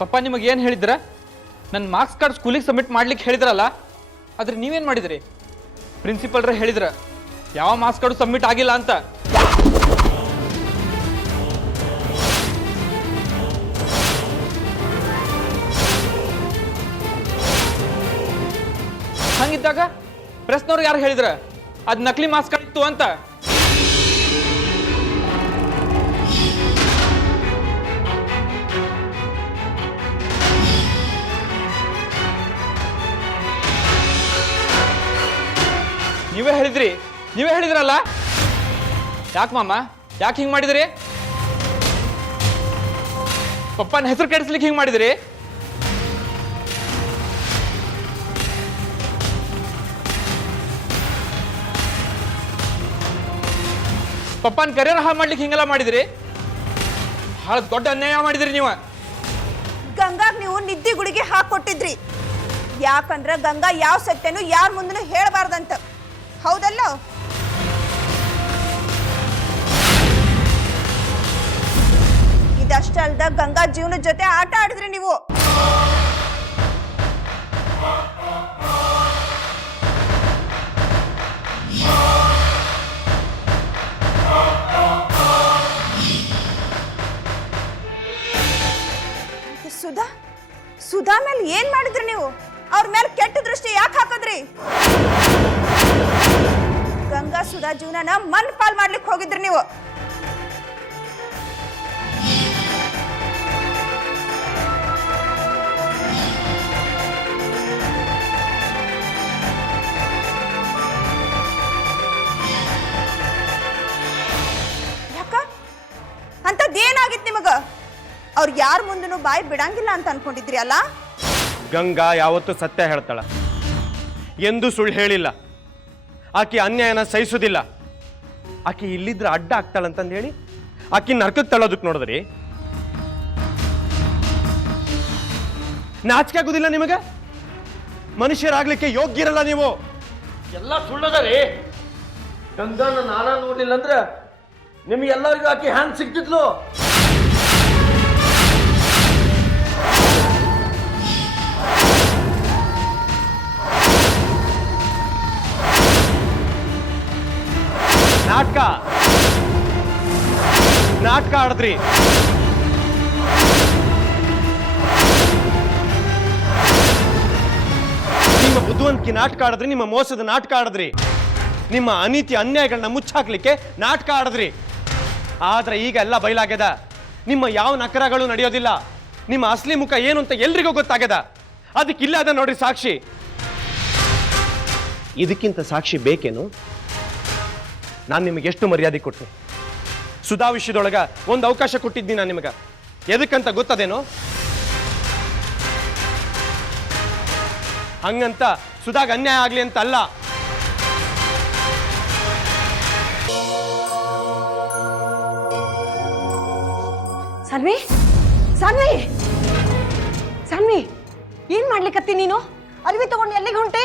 ಪಪ್ಪ ನಿಮಗೆ ಏನು ಹೇಳಿದ್ರ? ನನ್ನ ಮಾರ್ಕ್ಸ್ ಕಾರ್ಡ್ ಸ್ಕೂಲಿಗೆ ಸಬ್ಮಿಟ್ ಮಾಡ್ಲಿಕ್ಕೆ ಹೇಳಿದ್ರಲ್ಲ, ಆದ್ರೆ ನೀವೇನು ಮಾಡಿದ್ರಿ? ಪ್ರಿನ್ಸಿಪಲ್ರ ಹೇಳಿದ್ರ ಯಾವ ಮಾರ್ಕ್ಸ್ ಕಾರ್ಡು ಸಬ್ಮಿಟ್ ಆಗಿಲ್ಲ ಅಂತ. ಹಂಗಿದ್ದಾಗ ಪ್ರೆಸ್ನವ್ರು ಯಾರು ಹೇಳಿದ್ರ ಅದು ನಕಲಿ ಮಾರ್ಕ್ಸ್ ಕಾರ್ಡ್ ಇತ್ತು ಅಂತ? ನೀವೇ ಹೇಳಿದ್ರಲ್ಲ. ಯಾಕೆ ಮಾಮ, ಯಾಕೆ ಹಿಂಗೆ ಮಾಡಿದ್ರಿ? ಪಪ್ಪನ ಹೆಸರು ಕೆಡಿಸ್ಲಿಕ್ಕೆ ಹಿಂಗೆ ಮಾಡಿದ್ರಿ? ಪಪ್ಪನ ಕರಿಯರ್ ಹಾಳು ಮಾಡ್ಲಿಕ್ಕೆ ಹಿಂಗೆಲ್ಲ ಮಾಡಿದ್ರಿ? ಬಹಳ ದೊಡ್ಡ ಅನ್ಯಾಯ ಮಾಡಿದ್ರಿ ನೀವು. ಗಂಗಾಗ್ ನೀವು ನಿದ್ದೆ ಗುಳಿಗೆ ಹಾಕೊಟ್ಟಿದ್ರಿ. ಯಾಕಂದ್ರೆ ಗಂಗಾ ಯಾವ ಸತ್ಯನೂ ಯಾರ ಮುಂದೂ ಹೇಳಬಾರ್ದಂತ. ಹೌದಲ್ಲ? ಇದಷ್ಟೇ ಅಲ್ದ ಗಂಗಾ ಜೀವನದ ಜೊತೆ ಆಟ ಆಡಿದ್ರಿ ನೀವು. ಸುಧಾ ಮೇಲೆ ಏನ್ ಮಾಡಿದ್ರಿ ನೀವು? ಅವ್ರ ಮೇಲೆ ಕೆಟ್ಟ ದೃಷ್ಟಿ ಯಾಕೆ ಹಾಕದ್ರಿ? ಗಂಗಾ ಸುಧಾ ಜೀವನನ ಮನ್ ಪಾಲ್ ಮಾಡ್ಲಿಕ್ಕೆ ಹೋಗಿದ್ರಿ ನೀವು. ಯಾಕ ಅಂತದ್ದೇನಾಗಿತ್ತು ನಿಮಗ? ಅವ್ರು ಯಾರ ಮುಂದೂ ಬಾಯಿ ಬಿಡಂಗಿಲ್ಲ ಅಂತ ಅನ್ಕೊಂಡಿದ್ರಿ ಅಲ್ಲ? ಗಂಗಾ ಯಾವತ್ತೂ ಸತ್ಯ ಹೇಳ್ತಾಳ, ಎಂದು ಸುಳ್ಳು ಹೇಳಿಲ್ಲ. ಆಕೆ ಅನ್ಯಾಯನ ಸಹಿಸೋದಿಲ್ಲ. ಆಕೆ ಇಲ್ಲಿದ್ರೆ ಅಡ್ಡ ಆಗ್ತಾಳಂತಂದು ಹೇಳಿ ಆಕೆ ನರ್ಕಕ್ಕೆ ತಳ್ಳೋದಕ್ಕೆ ನೋಡಿದ್ರಿ. ನಾಚಿಕೆ ಆಗೋದಿಲ್ಲ ನಿಮಗೆ? ಮನುಷ್ಯರಾಗ್ಲಿಕ್ಕೆ ಯೋಗ್ಯ ಇರಲ್ಲ ನೀವು. ಎಲ್ಲ ಸುಳ್ಳದರಿ. ಗಂಗಾನ ನಾನ ನೋಡ್ಲಿಲ್ಲ ಅಂದ್ರೆ ನಿಮ್ಗೆಲ್ಲರಿಗೂ ಆಕೆ ಹ್ಯಾಂಗ್ ಸಿಗ್ತಿದ್ಲು? ನಾಟಕ ಆಡಿದ್ರಿ. ನಿಮ್ಮ ಬುದ್ಧಿವಂತಿಕೆ ನಾಟಕ ಆಡಿದ್ರಿ, ನಿಮ್ಮ ಮೋಸದ ನಾಟಕ ಆಡಿದ್ರಿ, ನಿಮ್ಮ ಅನೀತಿ ಅನ್ಯಾಯಗಳನ್ನ ಮುಚ್ಚಾಕ್ಲಿಕ್ಕೆ ನಾಟಕ ಆಡಿದ್ರಿ. ಆದ್ರೆ ಈಗ ಎಲ್ಲ ಬಯಲಾಗ್ಯದ. ನಿಮ್ಮ ಯಾವ ನಕರಗಳು ನಡೆಯೋದಿಲ್ಲ. ನಿಮ್ಮ ಅಸಲಿ ಮುಖ ಏನು ಅಂತ ಎಲ್ರಿಗೂ ಗೊತ್ತಾಗ್ಯದ. ಅದಕ್ಕಿಲ್ಲ ಅದ ನೋಡ್ರಿ ಸಾಕ್ಷಿ. ಇದಕ್ಕಿಂತ ಸಾಕ್ಷಿ ಬೇಕೇನು? ನಾನು ನಿಮಗೆ ಎಷ್ಟು ಮರ್ಯಾದೆ ಕೊಟ್ಟೆ. ಸುಧಾ ವಿಷಯದೊಳಗ ಒಂದು ಅವಕಾಶ ಕೊಟ್ಟಿದ್ದೀನಿ ನಾನು ನಿಮಗೆ. ಎದಕ್ಕಂತ ಗೊತ್ತದೇನೋ? ಹಂಗಂತ ಸುಧಾಗ ಅನ್ಯಾಯ ಆಗ್ಲಿ ಅಂತ ಅಲ್ಲ. ಸಾನ್ವಿ, ಸಾನ್ವಿ, ಸಾನ್ವಿ, ಏನ್ ಮಾಡ್ಲಿಕ್ಕತ್ತಿ ನೀನು? ಅರಿವಿ ತಗೊಂಡು ಎಲ್ಲಿಗೆ ಹೊಂಟೆ?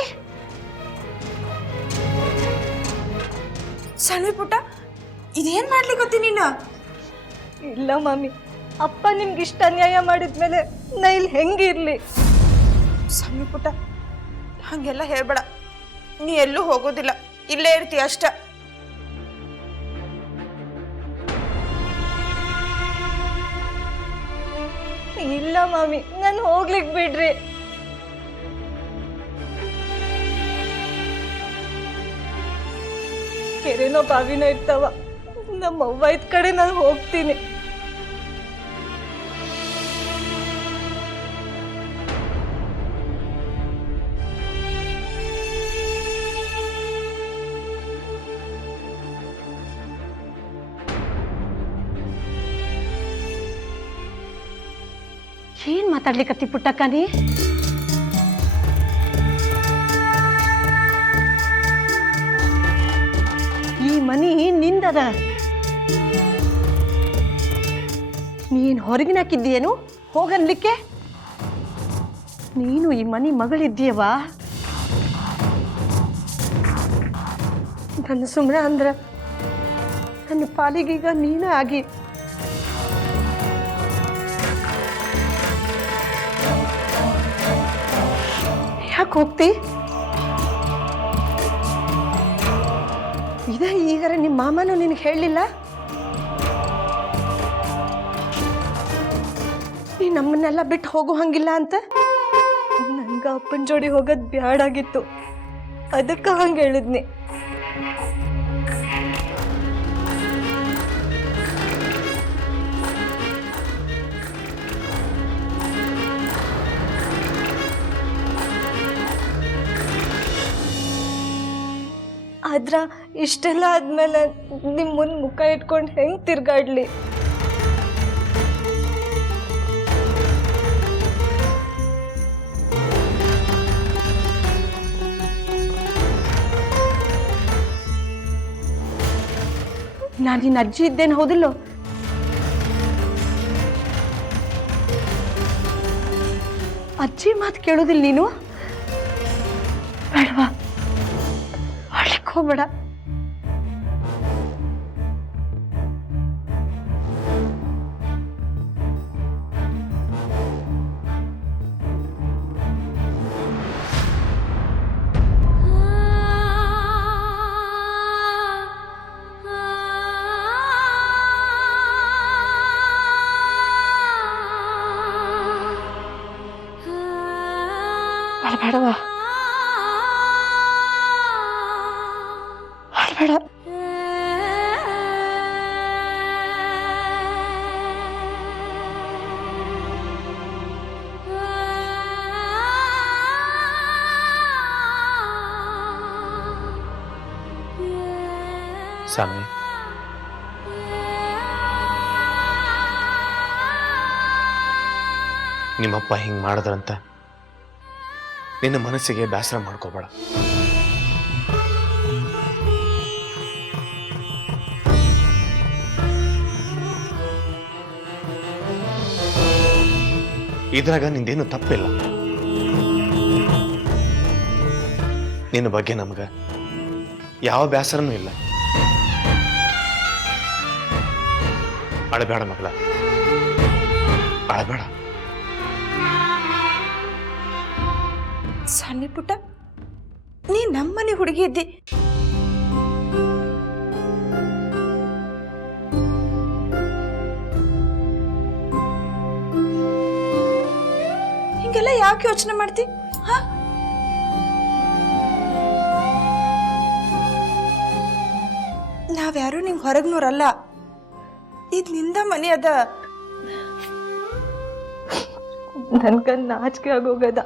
ಸಾನ್ವಿ ಪುಟ್ಟ, ಇದೇನ್ ಮಾಡ್ಲಿಕ್ಕತ್ತಿ ನೀನು? ಇಲ್ಲ ಮಮ್ಮಿ, ಅಪ್ಪ ನಿಮ್ಗೆ ಇಷ್ಟ ಅನ್ಯಾಯ ಮಾಡಿದ್ಮೇಲೆ ನಾ ಇಲ್ಲಿ ಹೆಂಗಿರ್ಲಿ? ಸಾನ್ವಿ ಪುಟ್ಟ, ಹಂಗೆಲ್ಲ ಹೇಳ್ಬೇಡ. ನೀ ಎಲ್ಲೂ ಹೋಗೋದಿಲ್ಲ, ಇಲ್ಲೇ ಇರ್ತೀಯ ಅಷ್ಟ. ಇಲ್ಲ ಮಮ್ಮಿ, ನಾನು ಹೋಗ್ಲಿಕ್ ಬಿಡ್ರಿ. ಕೆರೆನೋ ಬಾವಿನೋ ಇರ್ತಾವ, ನಮ್ಮ ಅವ್ವ ಇದ್ ಕಡೆ ನಾನು ಹೋಗ್ತೀನಿ. ಏನ್ ಮಾತಾಡ್ಲಿಕ್ಕತ್ತಿ ಪುಟ್ಟಕ್ಕ ನೀ? ಈ ಮನಿ ನಿಂದದ. ನೀನ್ ಹೊರಗಿನಾಕಿದ್ದೀಯೇನು ಹೋಗನ್ಲಿಕ್ಕೆ? ನೀನು ಈ ಮನಿ ಮಗಳಿದ್ದೀಯವಾ? ನನ್ನ ಸುಮ್ಮನೆ ಅಂದ್ರ ನನ್ನ ಪಾಲಿಗೀಗ ನೀನೇ ಆಗಿ. ಯಾಕೆ ಹೋಗ್ತಿ? ಇದ ಈಗಾರ ನಿಮ್ಮ ಮಾಮನೂ ನಿನಗೆ ಹೇಳಲಿಲ್ಲ? ನೀ ನಮ್ಮನ್ನೆಲ್ಲ ಬಿಟ್ಟು ಹೋಗೋ ಹಂಗಿಲ್ಲ ಅಂತ. ನಂಗೆ ಅಪ್ಪನ ಜೋಡಿ ಹೋಗೋದು ಬ್ಯಾಡಾಗಿತ್ತು, ಅದಕ್ಕೆ ಹಂಗೆ ಹೇಳಿದ್ನಿ. ಆದ್ರ ಇಷ್ಟೆಲ್ಲ ಆದ್ಮೇಲೆ ನಿಮ್ಮ ಮುಂದೆ ಮುಖ ಇಟ್ಕೊಂಡು ಹೆಂಗೆ ತಿರ್ಗಾಡ್ಲಿ? ನಾನು ನಿನ್ನ ಅಜ್ಜಿ ಇದ್ದೇನೆ, ಹೌದಿಲ್ಲೋ? ಅಜ್ಜಿ ಮಾತು ಕೇಳೋದಿಲ್ಲ ನೀನು? ಬೇಡವಾ, ಅಳಕ್ ಹೋಗ್ಬೇಡ. ಅಳಬೇಡವಾ, ಅಳಬೇಡ. ಸ್ವಾಮಿ, ನಿಮ್ಮಪ್ಪ ಹಿಂಗೆ ಮಾಡಿದ್ರಂತ ನಿನ್ನ ಮನಸ್ಸಿಗೆ ಬೇಸರ ಮಾಡ್ಕೋಬೇಡ. ಇದ್ರಾಗ ನಿಂದೇನು ತಪ್ಪಿಲ್ಲ. ನಿನ್ನ ಬಗ್ಗೆ ನಮ್ಗೆ ಯಾವ ಬೇಸರನೂ ಇಲ್ಲ. ಅಳಬೇಡ ಮಗಳ, ಅಳಬೇಡ. ಸಣ್ಣ ಪುಟ್ಟ, ನೀ ನಮ್ಮನೆ ಹುಡುಗಿ ಇದ್ದಿ. ಹಿಂಗೆಲ್ಲ ಯಾಕೆ ಯೋಚನೆ ಮಾಡ್ತಿ? ಹಾ, ನಾವ್ಯಾರು ನಿಂಗೆ ಹೊರಗ್ನೂರಲ್ಲ. ಇದು ನಿಂದ ಮನೆ ಅದ. ನನ್ಗ ನಾಚಿಕೆ ಆಗೋಗದ,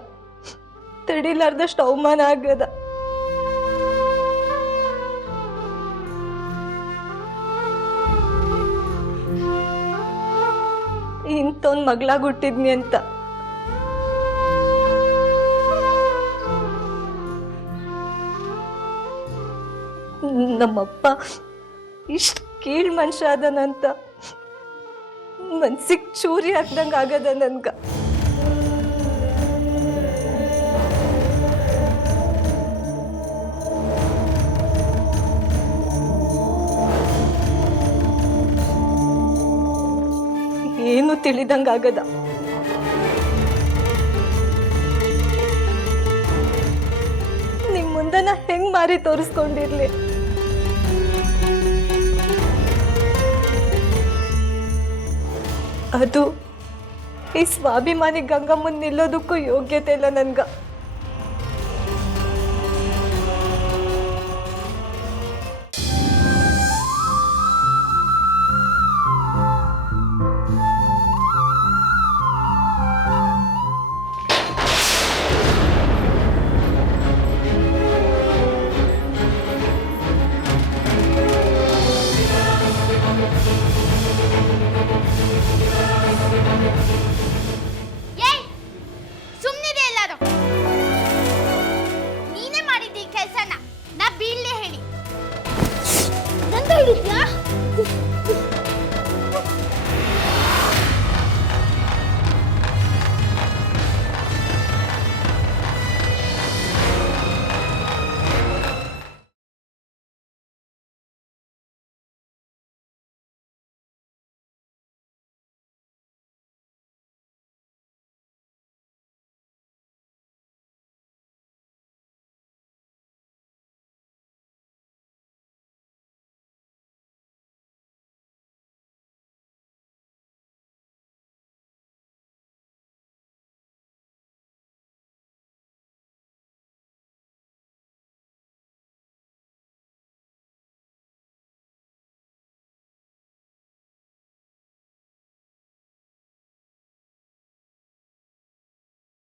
ತಡಿಲಾರ್ದಷ್ಟು ಅವಮಾನ ಆಗದ. ಇಂಥೊಂದು ಮಗಳಾಗಿ ಹುಟ್ಟಿದ್ನಿ ಅಂತ. ನಮ್ಮಪ್ಪ ಇಷ್ಟು ಕೀಳ್ ಮನುಷ್ಯ ಅದನಂತ ಮನ್ಸಿಗೆ ಚೂರಿ ಹಾಕ್ದಂಗೆ ಆಗದ ನನ್ಗ. ಏನು ತಿಳಿದಂಗಾಗದ. ನಿಮ್ ಮುಂದೆ ನಾ ಹೆಂಗ್ ಮಾರಿ ತೋರಿಸ್ಕೊಂಡಿರ್ಲಿ? ಅದು ಈ ಸ್ವಾಭಿಮಾನಿ ಗಂಗಮ್ಮನ್ ನಿಲ್ಲೋದಕ್ಕೂ ಯೋಗ್ಯತೆ ಇಲ್ಲ ನನ್ಗ.